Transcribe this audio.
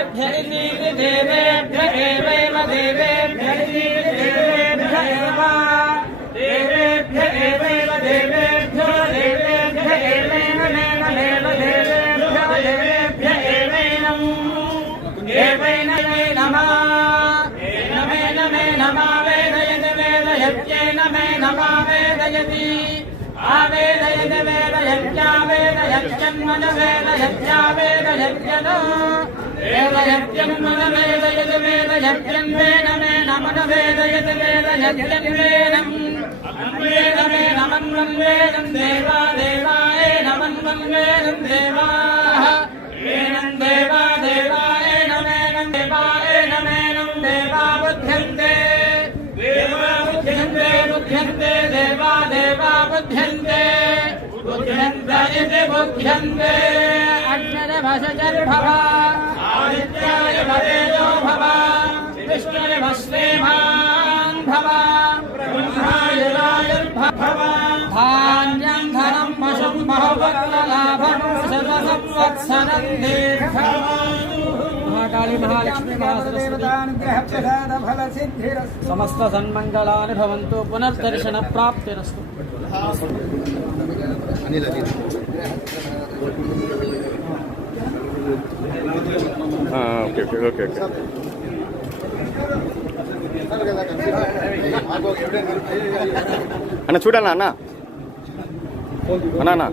देवेभ्य देवेभ्य एवैव देवेभ्य देवेभ्य एव देवेभ्य एवैव देवेभ्यो देवेभ्य एवैव नेव देवेभ्यो देवेभ्य एवैनम् एवैनमै नमः नमे नमः वेदयत वेदयत्येन मे नमः वेदयति आवेदयत वेदयत्यावेदयत्यन्मन वेदयत्यावेदयत्यनो वेदयत्यन्मन वेदयत वेदयत्यन्वेन मे नमन वेदयत वेदयत्यन्वेनम् अन्वेदमे नमन्वन् वेदम् देवा देवाय नमन्वन् वेदम् देवाः एनम् देवा देवाय नमेनम् देवाय नमेनम् देवा बुध्यन्ते देवा बुध्यन्ते बुध्यन्ते देवा देवा बुध्यन्ते बुध्यन्त इति बुध्यन्ते अग्निर्भसजर्भव आदित्याय भवेजो भव विष्णुर् भस्मेमान् भव ब्रह्माय रायुर्भव धान्यं धनं पशुं बहुवक्त्रलाभं सर्वसंवत्सरं दीर्घमायुः महाकाली महालक्ष्मी महासरस्वती समस्त सन्मंगलानि भवन्तु पुनर्दर्शन प्राप्तिरस्तु ఓకే అన్న చూడాలా అన్న అన్న